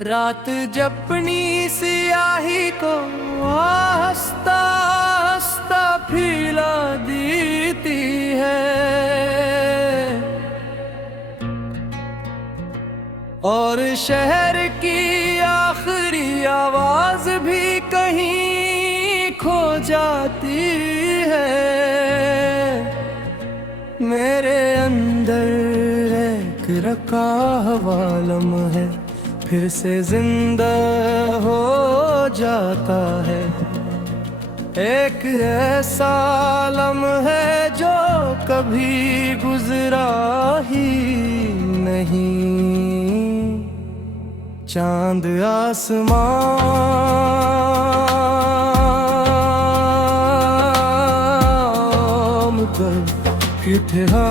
रात जपनी सियाही को हंसता हंसता फीला देती है, और शहर की आखिरी आवाज भी कहीं खो जाती है। मेरे अंदर एक रखा हुआ लम्हा है फिर से जिंदा हो जाता है। एक ऐसा लम्हा है जो कभी गुजरा ही नहीं। चांद आसमां पर फिलहालता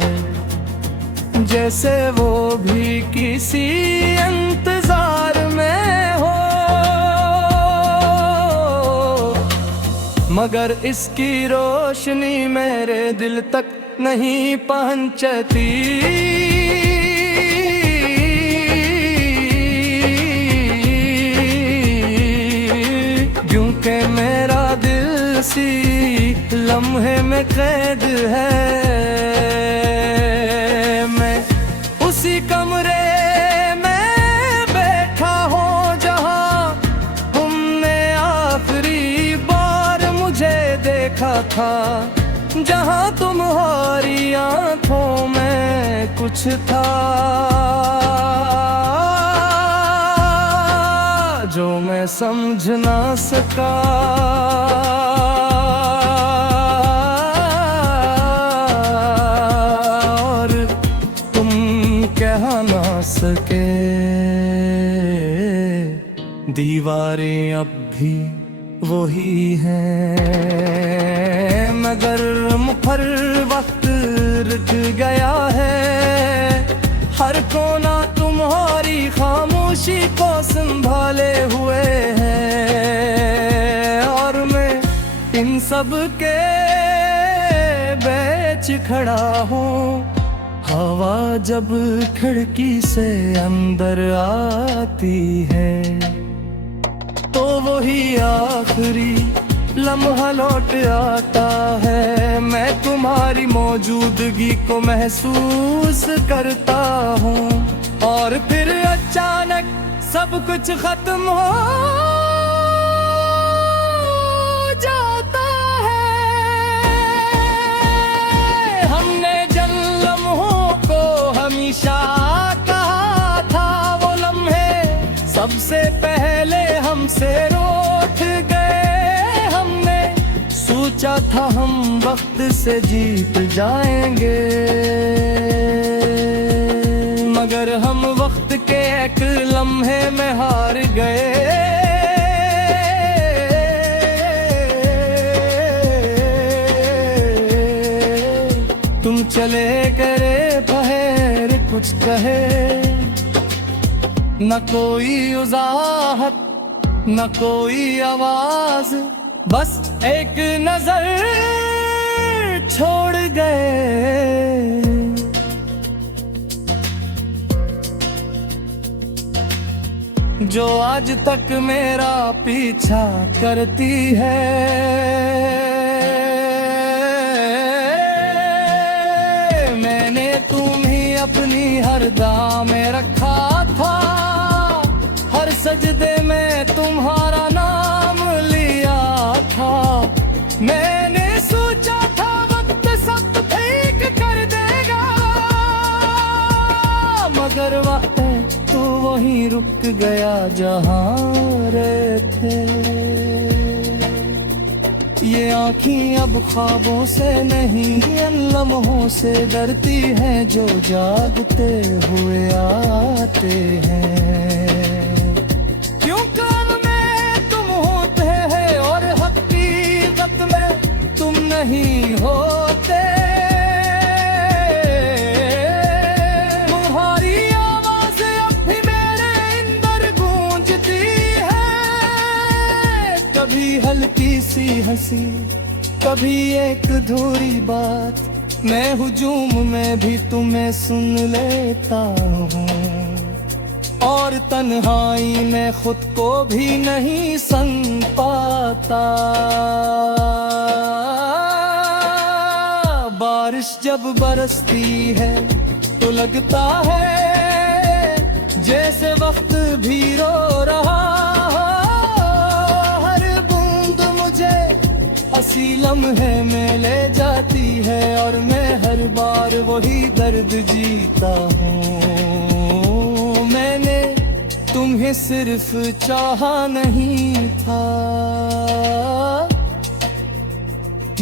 है, जैसे वो भी किसी इंतजार में हो, मगर इसकी रोशनी मेरे दिल तक नहीं पहुंचती। क्योंकि मेरा दिल सी लम्हे में कैद है। मैं उसी कमरे में बैठा हूँ जहाँ तुमने आखिरी बार मुझे देखा था, जहाँ तुम्हारी आंखों में कुछ था जो मैं समझ ना सका। और तुम कह ना सके। दीवारें अब भी वही हैं, मगर मुखर वक्त रुक गया है। हर कोना तुम्हारी खामोशी को संभाले हुए है, और मैं इन सब के बीच खड़ा हूँ। हवा जब खिड़की से अंदर आती है तो वही आखिरी लम्हा लौट आता है। मैं तुम्हारी मौजूदगी को महसूस करता हूँ, और फिर अचानक सब कुछ खत्म हो जाता है। हमने जिन लम्हों को हमेशा कहा था, वो लम्हे सबसे पहले हमसे रूठ गए। हमने सोचा था हम वक्त से जीत जाएंगे, मगर हम वक्त के एक लम्हे में हार गए। तुम चले करे पहर कुछ कहे, न कोई वजाहत न कोई आवाज, बस एक नजर छोड़ गए। जो आज तक मेरा पीछा करती है। मैंने तुम्हें अपनी हर दां में रखा था, हर सजदे में तुम्हारा नाम लिया था। मैंने सोचा था वक्त सब ठीक कर देगा, मगर वक्त तू वहीं रुक गया जहाँ रहे थे। ये आँखें अब ख्वाबों से नहीं, इन लम्हों से डरती हैं जो जागते हुए आते हैं। क्यों काल में तुम होते हैं और हकीकत में तुम नहीं होते। कभी हल्की सी हंसी, कभी एक अधूरी बात, मैं हुजूम में भी तुम्हें सुन लेता हूँ, और तन्हाई में खुद को भी नहीं संग पाता। बारिश जब बरसती है तो लगता है जैसे वक्त भी रो रहा हो। हर बूंद मुझे हंसी लम्हे में ले जाती है, और मैं हर बार वही दर्द जीता हूँ। मैंने तुम्हें सिर्फ चाहा नहीं था,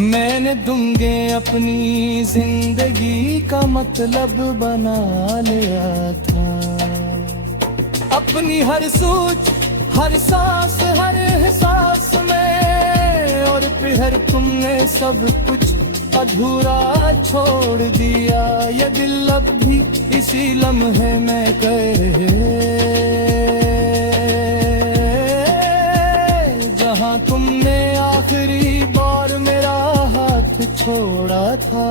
मैंने तुमगे अपनी जिंदगी का मतलब बना लिया था। अपनी हर सोच, हर सांस, हर एहसास में, और फिर तुमने सब कुछ अधूरा छोड़ दिया। ये दिल अब भी इसी लम्हे में कहे, जहां तुमने आखिरी बार मेरा हाथ छोड़ा था।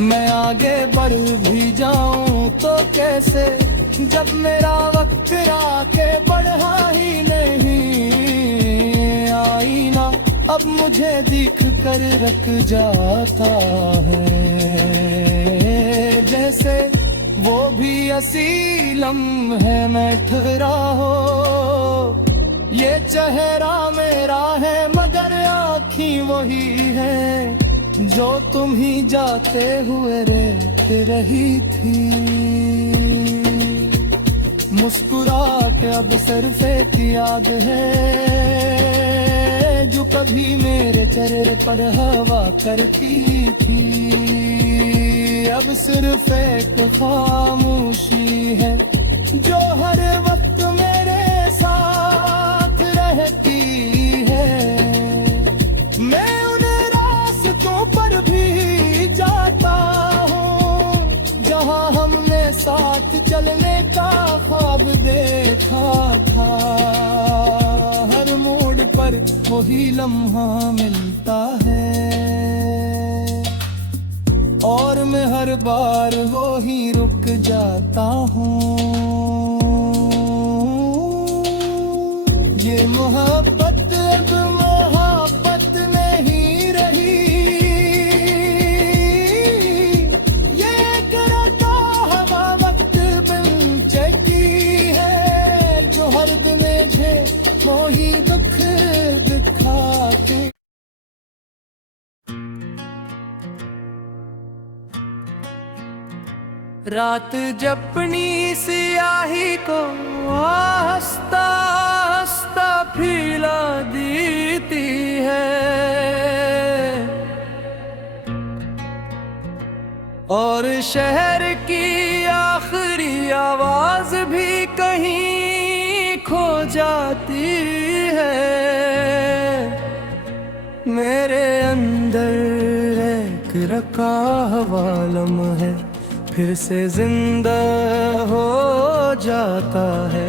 मैं आगे बढ़ भी जाऊं तो कैसे, जब मेरा वक्त आके बढ़ा ही नहीं। आईना अब मुझे दिख कर रख जाता है, जैसे वो भी हंसी लम्हे में ठहरा हो। ये चेहरा मेरा है मगर आँखें वही है, जो तुम ही जाते हुए रही थी। मुस्कुरा के अब सिर्फ एक याद है, जो कभी मेरे चेहरे पर हवा करती थी। अब सिर्फ एक खामोशी है जो हर वक्त मेरे साथ रहती है। मैं उन रास्तों पर भी जाता हूँ जहाँ हमने साथ चलने का ख्वाब देखा था। हर मोड़ पर वही लम्हा मिलता है, और मैं हर बार वो ही रुक जाता हूँ। ये मोहब्बत अब मोहब्बत नहीं रही, ये करता हवा वक्त बिन चकी है, जो हर दिन मुझे वही दुख दिखाते। रात जपनी सियाही को हंसता हंसता फीला देती है, और शहर की आखिरी आवाज भी कहीं खो जाती है। मेरे अंदर एक रखा हुआ लम्हा है, फिर से जिंदा हो जाता है।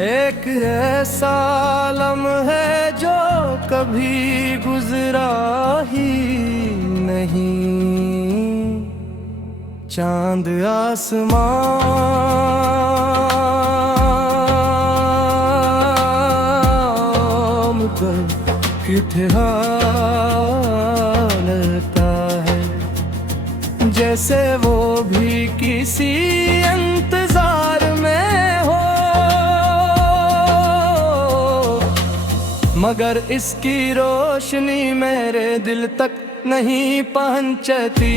एक ऐसा लम्हा है जो कभी गुजरा ही नहीं। चांद आसमां पर ठहरता है, जैसे वो भी किसी इंतजार में हो। मगर इसकी रोशनी मेरे दिल तक नहीं पहुंचती,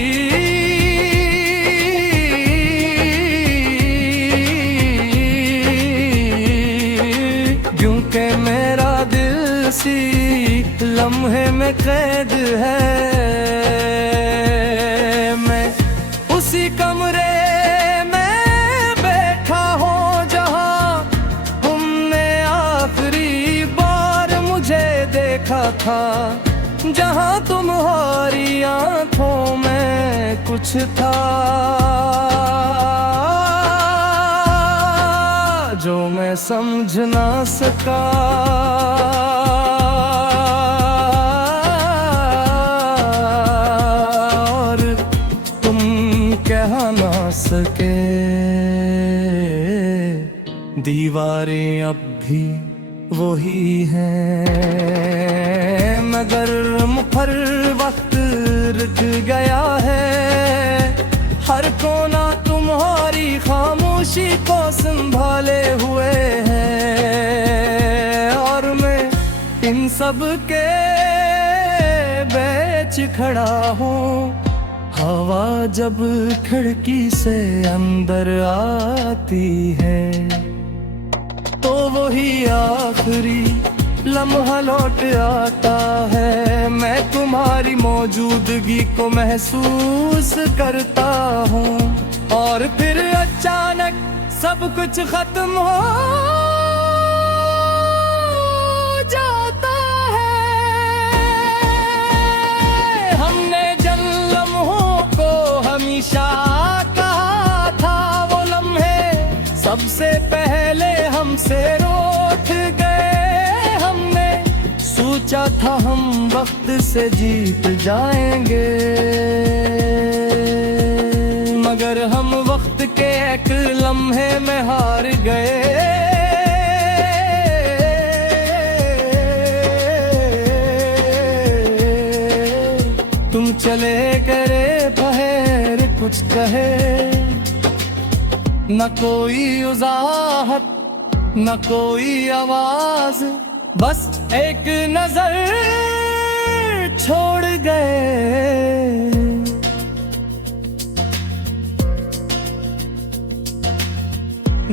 क्योंकि मेरा दिल सी लम्हे में कैद है। मैं उसी कमरे में बैठा हूँ जहाँ तुमने आखिरी बार मुझे देखा था, जहाँ तुम्हारी आंखों में कुछ था जो मैं समझ ना सका। दीवारें अब भी वही हैं, मगर मुखर वक्त रुक गया है। हर कोना तुम्हारी खामोशी को संभाले हुए है, और मैं इन सब के बीच खड़ा हूँ। हवा जब खिड़की से अंदर आती है, तो वही आखिरी लम्हा लौट आता है। मैं तुम्हारी मौजूदगी को महसूस करता हूँ, और फिर अचानक सब कुछ खत्म हो जाता है। हमने जिन लम्हों को हमेशा कहा था, वो लम्हे सबसे पहले हमसे रूठ गए। हमने सोचा था हम वक्त से जीत जाएंगे, मगर हम वक्त के एक लम्हे में हार गए। तुम चले करे पहर कुछ कहे, न कोई वजाहत न कोई आवाज, बस एक नजर छोड़ गए।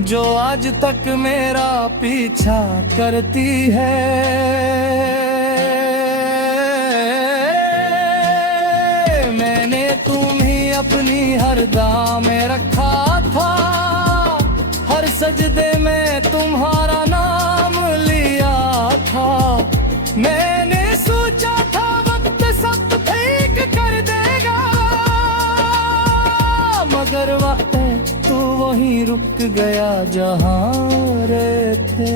जो आज तक मेरा पीछा करती है, मैंने तुम्हें अपनी हर दाव में रखा था। हर सजदे में तुम्हारा नाम लिया था। मैंने सोचा था वक्त सब ठीक कर देगा, मगर वक्त तू वहीं रुक गया जहाँ रहे थे।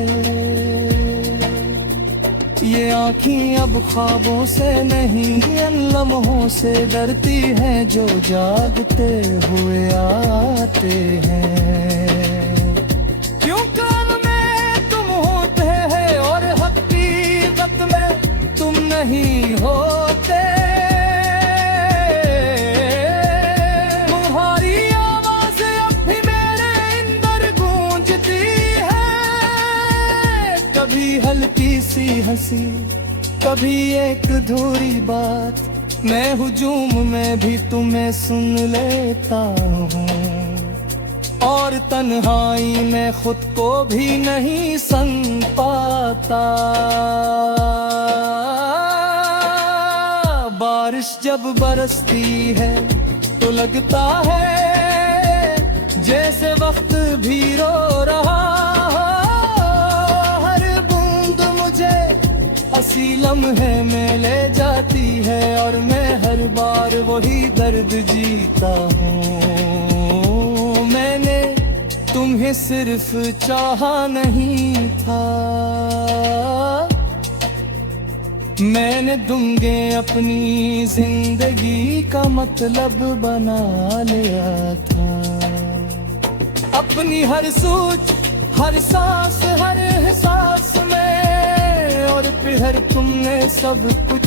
ये आँखें अब ख्वाबों से नहीं, इन लम्हों से डरती हैं जो जागते हुए आते हैं। क्यों काल में तुम होते हैं और हकीकत में तुम नहीं होते। तुम्हारी आवाज अब भी मेरे अंदर गूंजती है, कभी हल्की सी हंसी, कभी एक अधूरी बात। मैं हुजूम में भी तुम्हें सुन लेता हूँ, और तन्हाई में खुद को भी नहीं सुन पाता। बारिश जब बरसती है तो लगता है जैसे वक्त भी रो रहा। हंसी लम्हे में ले जाती है, और मैं हर बार वही दर्द जीता हूँ। मैंने तुम्हें सिर्फ चाहा नहीं था, मैंने दूंगे अपनी जिंदगी का मतलब बना लिया था। अपनी हर सोच, हर सांस, हर एहसास में, और फिर तुमने सब कुछ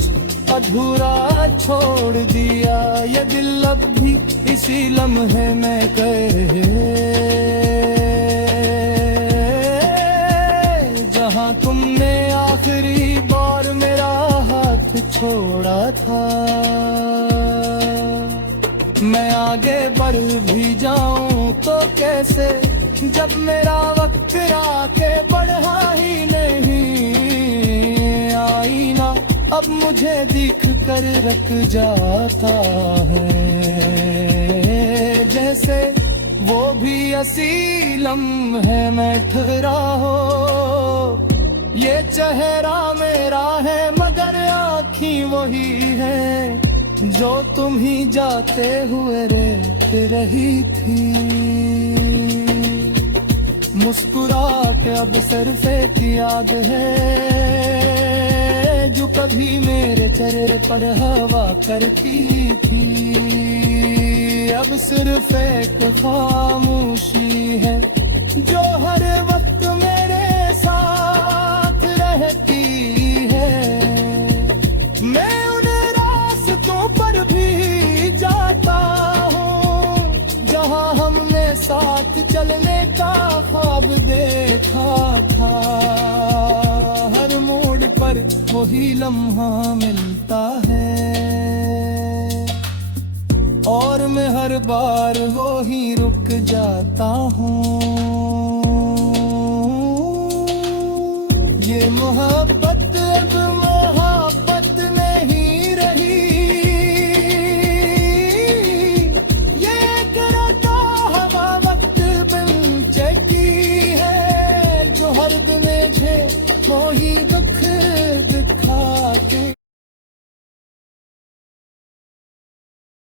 अधूरा छोड़ दिया। ये दिल अब भी इसी लम्हे में कहे, जहां तुमने आखिरी बार मेरा हाथ छोड़ा था। मैं आगे बढ़ भी जाऊं तो कैसे, जब मेरा वक्त आके बढ़ा ही नहीं। आईना अब मुझे दिख कर रख जाता है, जैसे वो भी असी लम्हे में ठहरा हो। ये चेहरा मेरा है मगर आँखें वही है, जो तुम ही जाते हुए रेत रही थी। मुस्कुराहट अब सिर्फ एक याद है, जो कभी मेरे चेहरे पर हवा करती थी। अब सिर्फ एक खामोशी है जो हर वक्त मेरे साथ रहती है। मैं उन रास्तों पर भी जाता हूँ जहाँ हमने साथ चलने का ख्वाब देखा था। हर मोड़ पर वही लम्हा मिलता है और मैं हर बार वो ही रुक जाता हूँ। ये मोहब्बत